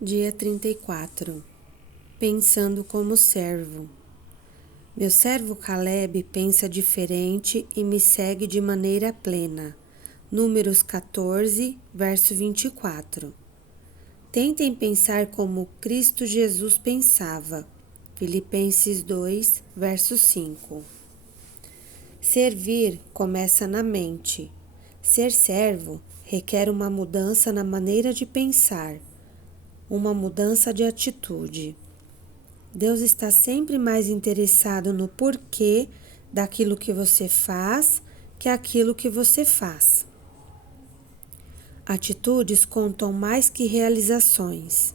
Dia 34. Pensando como servo. Meu servo Caleb pensa diferente e me segue de maneira plena. Números 14, verso 24. Tentem pensar como Cristo Jesus pensava. Filipenses 2, verso 5. Servir começa na mente. Ser servo requer uma mudança na maneira de pensar, uma mudança de atitude. Deus está sempre mais interessado no porquê daquilo que você faz que aquilo que você faz. Atitudes contam mais que realizações.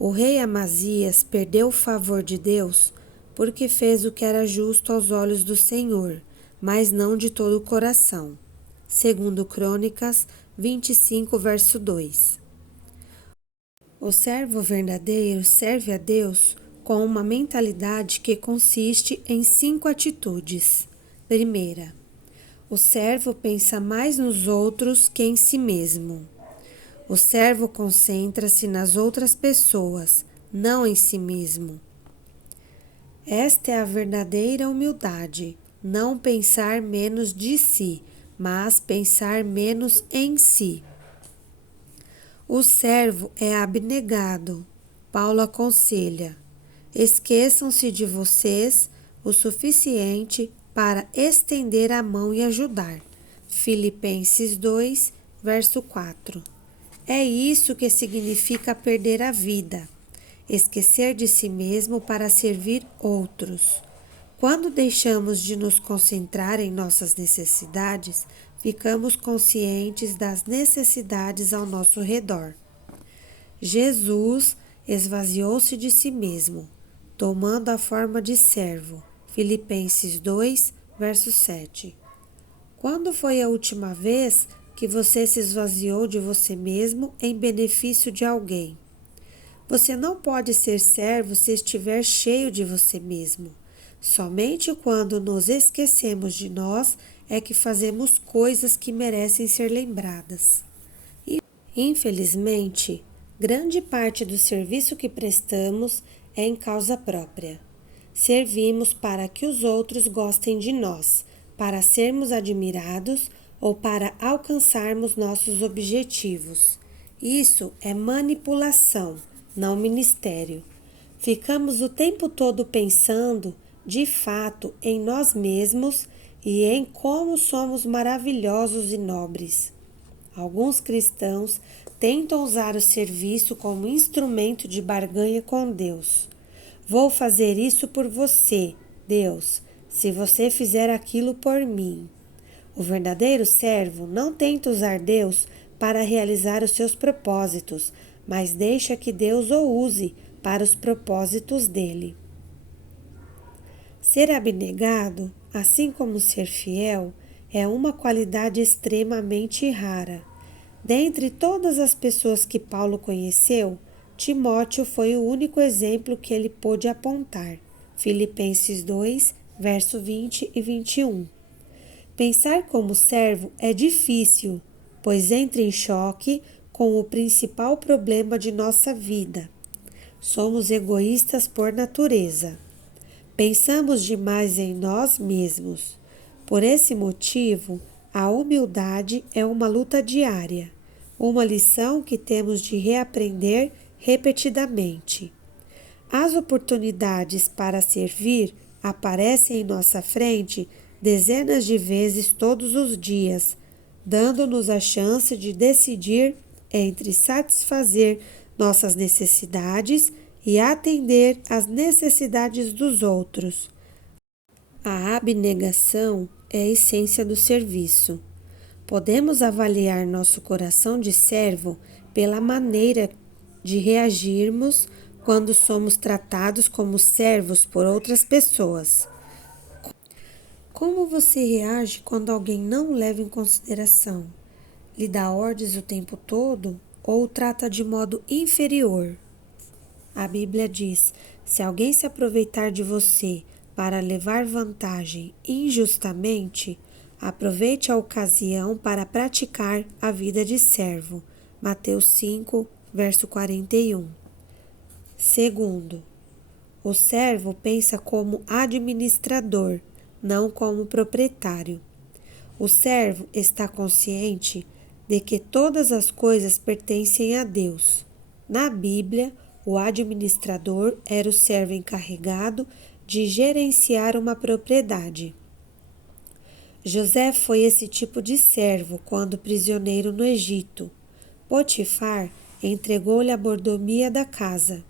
O rei Amazias perdeu o favor de Deus porque fez o que era justo aos olhos do Senhor, mas não de todo o coração. Segundo Crônicas 25, verso 2. O servo verdadeiro serve a Deus com uma mentalidade que consiste em 5 atitudes. Primeira, o servo pensa mais nos outros que em si mesmo. O servo concentra-se nas outras pessoas, não em si mesmo. Esta é a verdadeira humildade, não pensar menos de si, mas pensar menos em si. O servo é abnegado. Paulo aconselha: esqueçam-se de vocês o suficiente para estender a mão e ajudar. Filipenses 2, verso 4. É isso que significa perder a vida, esquecer de si mesmo para servir outros. Quando deixamos de nos concentrar em nossas necessidades, ficamos conscientes das necessidades ao nosso redor. Jesus esvaziou-se de si mesmo, tomando a forma de servo. Filipenses 2, verso 7. Quando foi a última vez que você se esvaziou de você mesmo em benefício de alguém? Você não pode ser servo se estiver cheio de você mesmo. Somente quando nos esquecemos de nós é que fazemos coisas que merecem ser lembradas. Infelizmente, grande parte do serviço que prestamos é em causa própria. Servimos para que os outros gostem de nós, para sermos admirados ou para alcançarmos nossos objetivos. Isso é manipulação, não ministério. Ficamos o tempo todo pensando, de fato, em nós mesmos e em como somos maravilhosos e nobres. Alguns cristãos tentam usar o serviço como instrumento de barganha com Deus. Vou fazer isso por você, Deus, se você fizer aquilo por mim. O verdadeiro servo não tenta usar Deus para realizar os seus propósitos, mas deixa que Deus o use para os propósitos dele. Ser abnegado, assim como ser fiel, é uma qualidade extremamente rara. Dentre todas as pessoas que Paulo conheceu, Timóteo foi o único exemplo que ele pôde apontar. Filipenses 2, verso 20 e 21. Pensar como servo é difícil, pois entra em choque com o principal problema de nossa vida. Somos egoístas por natureza. Pensamos demais em nós mesmos. Por esse motivo, a humildade é uma luta diária, uma lição que temos de reaprender repetidamente. As oportunidades para servir aparecem em nossa frente dezenas de vezes todos os dias, dando-nos a chance de decidir entre satisfazer nossas necessidades e atender às necessidades dos outros. A abnegação é a essência do serviço. Podemos avaliar nosso coração de servo pela maneira de reagirmos quando somos tratados como servos por outras pessoas. Como você reage quando alguém não leva em consideração? Lhe dá ordens o tempo todo ou o trata de modo inferior? A Bíblia diz: se alguém se aproveitar de você para levar vantagem injustamente, aproveite a ocasião para praticar a vida de servo. Mateus 5, verso 41. Segundo, o servo pensa como administrador, não como proprietário. O servo está consciente de que todas as coisas pertencem a Deus. Na Bíblia, o administrador era o servo encarregado de gerenciar uma propriedade. José foi esse tipo de servo quando prisioneiro no Egito. Potifar entregou-lhe a mordomia da casa.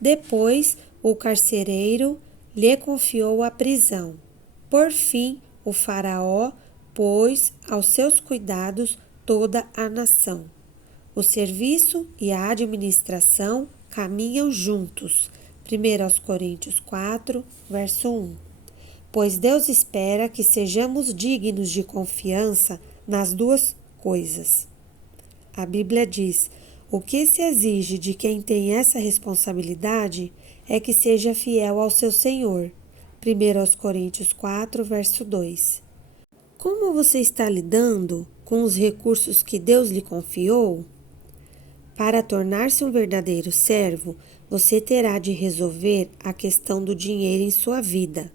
Depois, o carcereiro lhe confiou a prisão. Por fim, o faraó pôs aos seus cuidados toda a nação. O serviço e a administração caminham juntos. 1 Coríntios 4, verso 1. Pois Deus espera que sejamos dignos de confiança nas duas coisas. A Bíblia diz: o que se exige de quem tem essa responsabilidade é que seja fiel ao seu Senhor. 1 Coríntios 4, verso 2. Como você está lidando com os recursos que Deus lhe confiou? Para tornar-se um verdadeiro servo, você terá de resolver a questão do dinheiro em sua vida.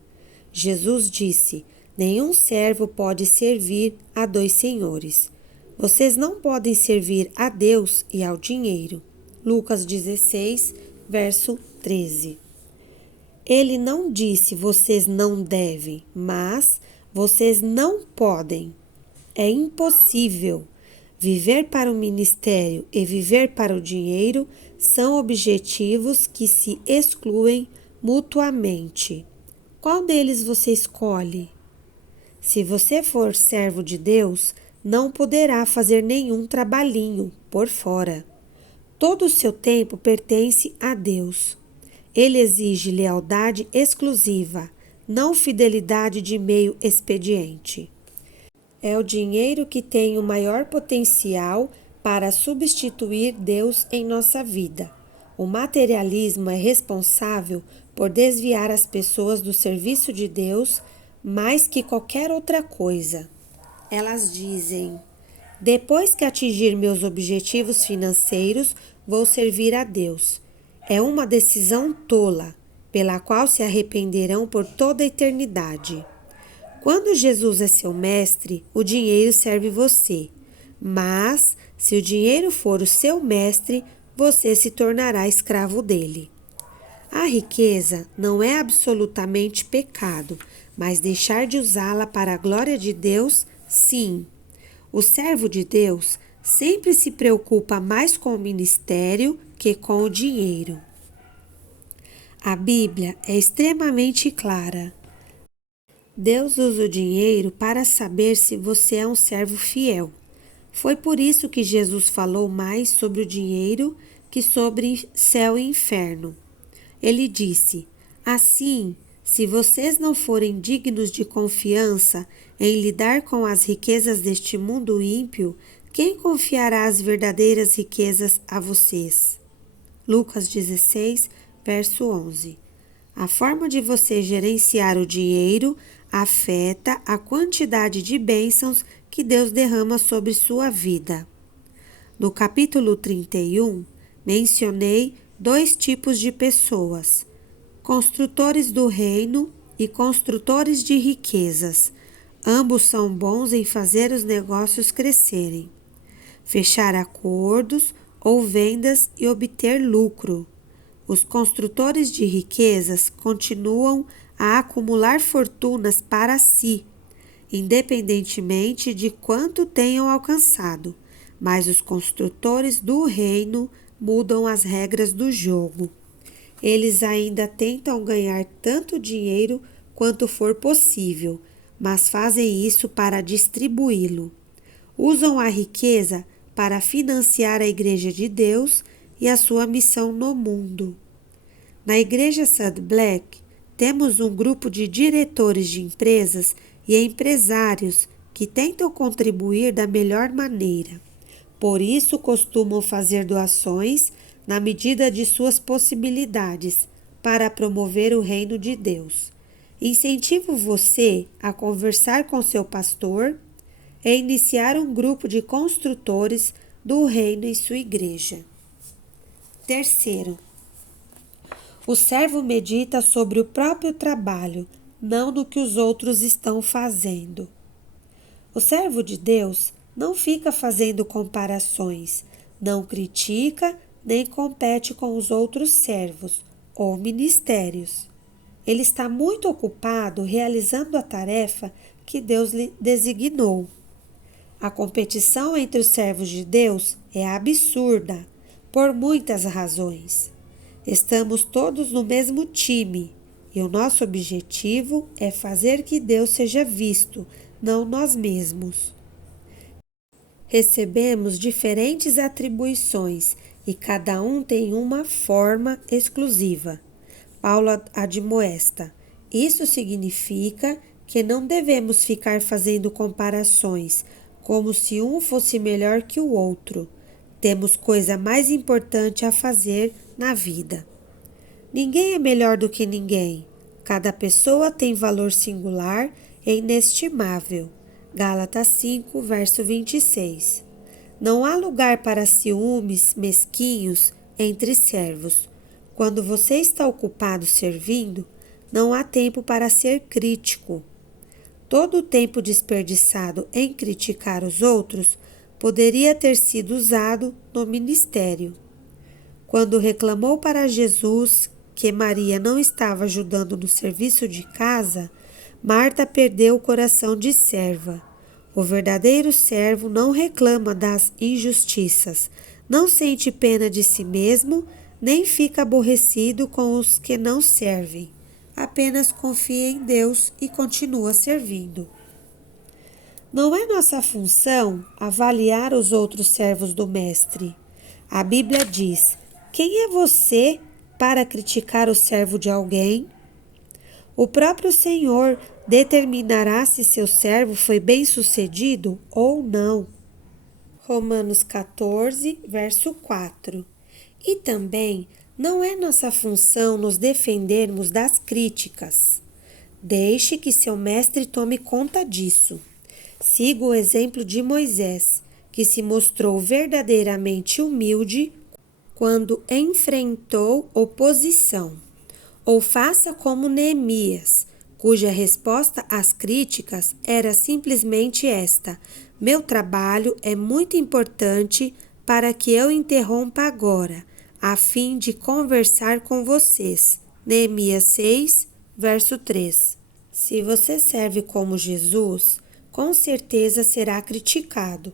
Jesus disse: nenhum servo pode servir a dois senhores. Vocês não podem servir a Deus e ao dinheiro. Lucas 16, verso 13. Ele não disse vocês não devem, mas vocês não podem. É impossível. Viver para o ministério e viver para o dinheiro são objetivos que se excluem mutuamente. Qual deles você escolhe? Se você for servo de Deus, não poderá fazer nenhum trabalhinho por fora. Todo o seu tempo pertence a Deus. Ele exige lealdade exclusiva, não fidelidade de meio expediente. É o dinheiro que tem o maior potencial para substituir Deus em nossa vida. O materialismo é responsável por desviar as pessoas do serviço de Deus mais que qualquer outra coisa. Elas dizem: depois que atingir meus objetivos financeiros, vou servir a Deus. É uma decisão tola, pela qual se arrependerão por toda a eternidade. Quando Jesus é seu mestre, o dinheiro serve você. Mas, se o dinheiro for o seu mestre, você se tornará escravo dele. A riqueza não é absolutamente pecado, mas deixar de usá-la para a glória de Deus, sim. O servo de Deus sempre se preocupa mais com o ministério que com o dinheiro. A Bíblia é extremamente clara. Deus usa o dinheiro para saber se você é um servo fiel. Foi por isso que Jesus falou mais sobre o dinheiro que sobre céu e inferno. Ele disse: assim, se vocês não forem dignos de confiança em lidar com as riquezas deste mundo ímpio, quem confiará as verdadeiras riquezas a vocês? Lucas 16, verso 11. A forma de você gerenciar o dinheiro afeta a quantidade de bênçãos que Deus derrama sobre sua vida. No capítulo 31, mencionei 2 tipos de pessoas: construtores do reino e construtores de riquezas. Ambos são bons em fazer os negócios crescerem, fechar acordos ou vendas e obter lucro. Os construtores de riquezas continuam a acumular fortunas para si, independentemente de quanto tenham alcançado, mas os construtores do reino mudam as regras do jogo. Eles ainda tentam ganhar tanto dinheiro quanto for possível, mas fazem isso para distribuí-lo. Usam a riqueza para financiar a Igreja de Deus e a sua missão no mundo. Na Igreja Sad Black, temos um grupo de diretores de empresas e empresários que tentam contribuir da melhor maneira. Por isso, costumam fazer doações na medida de suas possibilidades para promover o reino de Deus. Incentivo você a conversar com seu pastor e iniciar um grupo de construtores do reino em sua igreja. Terceiro, O servo medita sobre o próprio trabalho, não no que os outros estão fazendo. O servo de Deus não fica fazendo comparações, não critica nem compete com os outros servos ou ministérios. Ele está muito ocupado realizando a tarefa que Deus lhe designou. A competição entre os servos de Deus é absurda, por muitas razões. Estamos todos no mesmo time e o nosso objetivo é fazer que Deus seja visto, não nós mesmos. Recebemos diferentes atribuições e cada um tem uma forma exclusiva. Paulo admoesta: isso significa que não devemos ficar fazendo comparações, como se um fosse melhor que o outro. Temos coisa mais importante a fazer na vida. Ninguém é melhor do que ninguém. Cada pessoa tem valor singular e inestimável. Gálatas 5, verso 26. Não há lugar para ciúmes mesquinhos entre servos. Quando você está ocupado servindo, não há tempo para ser crítico. Todo o tempo desperdiçado em criticar os outros poderia ter sido usado no ministério. Quando reclamou para Jesus que Maria não estava ajudando no serviço de casa, Marta perdeu o coração de serva. O verdadeiro servo não reclama das injustiças, não sente pena de si mesmo, nem fica aborrecido com os que não servem. Apenas confia em Deus e continua servindo. Não é nossa função avaliar os outros servos do Mestre. A Bíblia diz: quem é você para criticar o servo de alguém? O próprio Senhor determinará se seu servo foi bem-sucedido ou não. Romanos 14, verso 4. E também não é nossa função nos defendermos das críticas. Deixe que seu mestre tome conta disso. Siga o exemplo de Moisés, que se mostrou verdadeiramente humilde quando enfrentou oposição. Ou faça como Neemias, cuja resposta às críticas era simplesmente esta: meu trabalho é muito importante para que eu interrompa agora, a fim de conversar com vocês. Neemias 6, verso 3. Se você serve como Jesus, com certeza será criticado.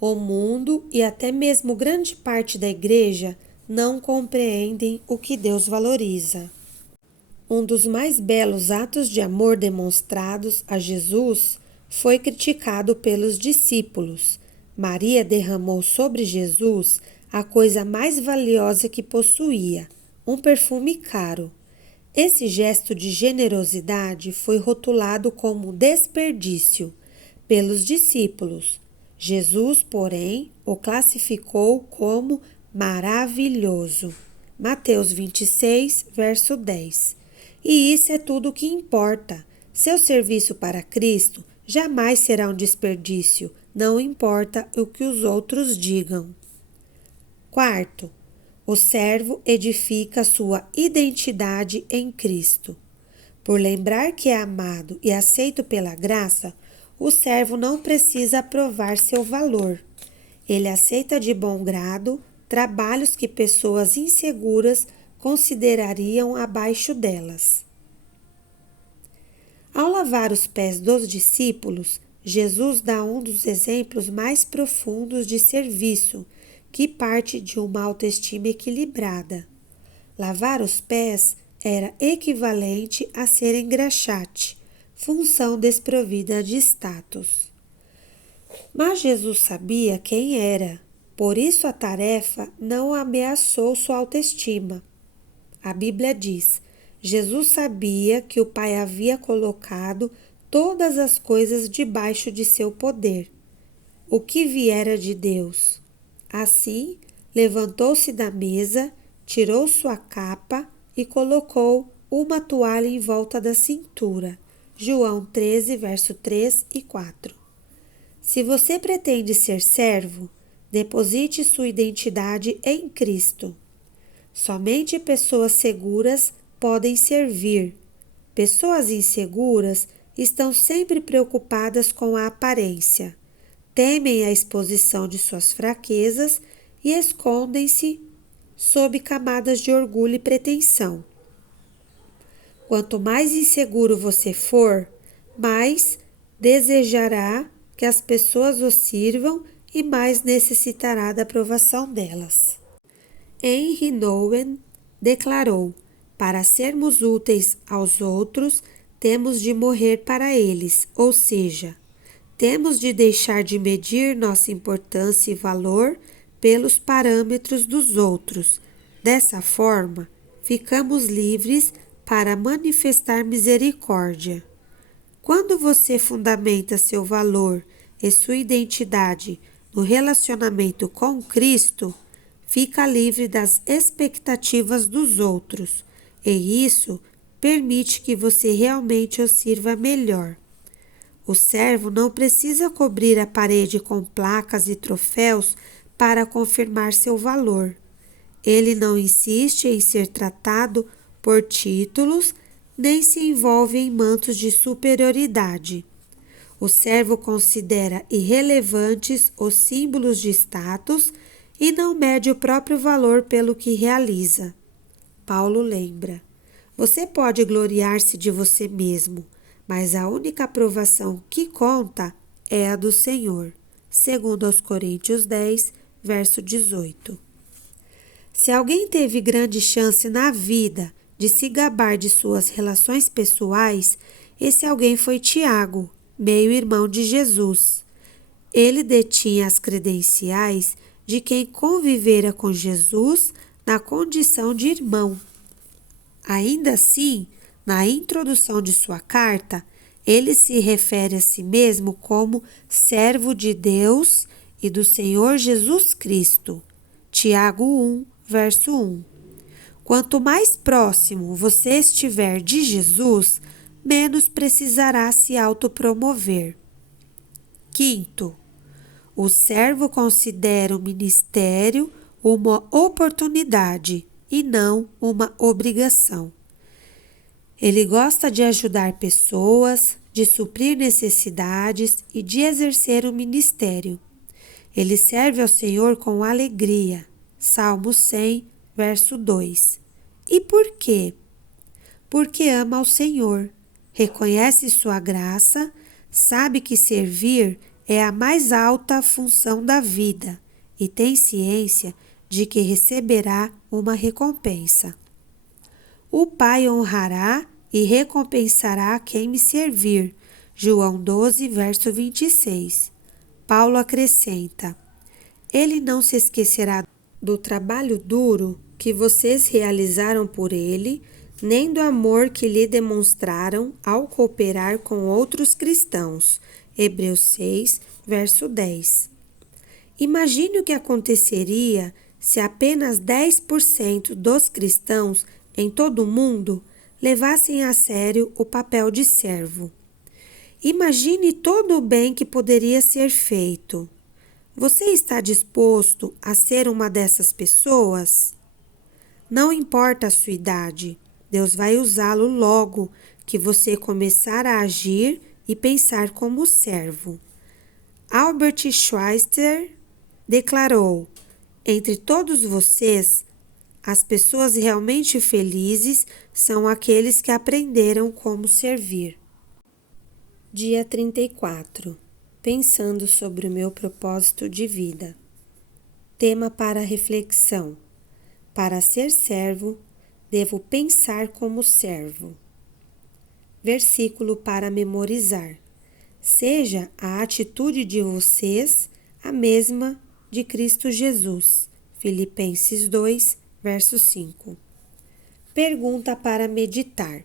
O mundo e até mesmo grande parte da igreja não compreendem o que Deus valoriza. Um dos mais belos atos de amor demonstrados a Jesus foi criticado pelos discípulos. Maria derramou sobre Jesus a coisa mais valiosa que possuía, um perfume caro. Esse gesto de generosidade foi rotulado como desperdício pelos discípulos. Jesus, porém, o classificou como maravilhoso. Mateus 26, verso 10. E isso é tudo o que importa. Seu serviço para Cristo jamais será um desperdício, não importa o que os outros digam. Quarto, o servo edifica sua identidade em Cristo. Por lembrar que é amado e aceito pela graça, o servo não precisa provar seu valor. Ele aceita de bom grado trabalhos que pessoas inseguras considerariam abaixo delas. Ao lavar os pés dos discípulos, Jesus dá um dos exemplos mais profundos de serviço, que parte de uma autoestima equilibrada. Lavar os pés era equivalente a ser engraxate, função desprovida de status. Mas Jesus sabia quem era, por isso a tarefa não ameaçou sua autoestima. A Bíblia diz: Jesus sabia que o Pai havia colocado todas as coisas debaixo de seu poder, o que viera de Deus. Assim, levantou-se da mesa, tirou sua capa e colocou uma toalha em volta da cintura. João 13, verso 3 e 4. Se você pretende ser servo, deposite sua identidade em Cristo. Somente pessoas seguras podem servir. Pessoas inseguras estão sempre preocupadas com a aparência, temem a exposição de suas fraquezas e escondem-se sob camadas de orgulho e pretensão. Quanto mais inseguro você for, mais desejará que as pessoas o sirvam e mais necessitará da aprovação delas. Henry Nouwen declarou: para sermos úteis aos outros, temos de morrer para eles, ou seja, temos de deixar de medir nossa importância e valor pelos parâmetros dos outros. Dessa forma, ficamos livres para manifestar misericórdia. Quando você fundamenta seu valor e sua identidade no relacionamento com Cristo, fica livre das expectativas dos outros, e isso permite que você realmente o sirva melhor. O servo não precisa cobrir a parede com placas e troféus para confirmar seu valor. Ele não insiste em ser tratado por títulos, nem se envolve em mantos de superioridade. O servo considera irrelevantes os símbolos de status e não mede o próprio valor pelo que realiza. Paulo lembra: você pode gloriar-se de você mesmo, mas a única aprovação que conta é a do Senhor. Segundo aos Coríntios 10, verso 18. Se alguém teve grande chance na vida de se gabar de suas relações pessoais, esse alguém foi Tiago, meio-irmão de Jesus. Ele detinha as credenciais de quem convivera com Jesus na condição de irmão. Ainda assim, na introdução de sua carta, ele se refere a si mesmo como servo de Deus e do Senhor Jesus Cristo. Tiago 1, verso 1. Quanto mais próximo você estiver de Jesus, menos precisará se autopromover. Quinto, o servo considera o ministério uma oportunidade e não uma obrigação. Ele gosta de ajudar pessoas, de suprir necessidades e de exercer o ministério. Ele serve ao Senhor com alegria. Salmo 100, verso 2. E por quê? Porque ama ao Senhor, reconhece sua graça, sabe que servir é a mais alta função da vida e tem ciência de que receberá uma recompensa. O Pai honrará e recompensará quem me servir. João 12, verso 26. Paulo acrescenta: ele não se esquecerá do trabalho duro que vocês realizaram por ele, nem do amor que lhe demonstraram ao cooperar com outros cristãos. Hebreus 6, verso 10. Imagine o que aconteceria se apenas 10% dos cristãos em todo o mundo levassem a sério o papel de servo. Imagine todo o bem que poderia ser feito. Você está disposto a ser uma dessas pessoas? Não importa a sua idade, Deus vai usá-lo logo que você começar a agir e pensar como servo. Albert Schweitzer declarou: entre todos vocês, as pessoas realmente felizes são aqueles que aprenderam como servir. Dia 34. Pensando sobre o meu propósito de vida. Tema para reflexão: para ser servo, devo pensar como servo. Versículo para memorizar: seja a atitude de vocês a mesma de Cristo Jesus. Filipenses 2, verso 5. Pergunta para meditar: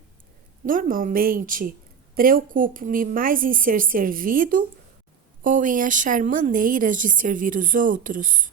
normalmente, preocupo-me mais em ser servido ou em achar maneiras de servir os outros?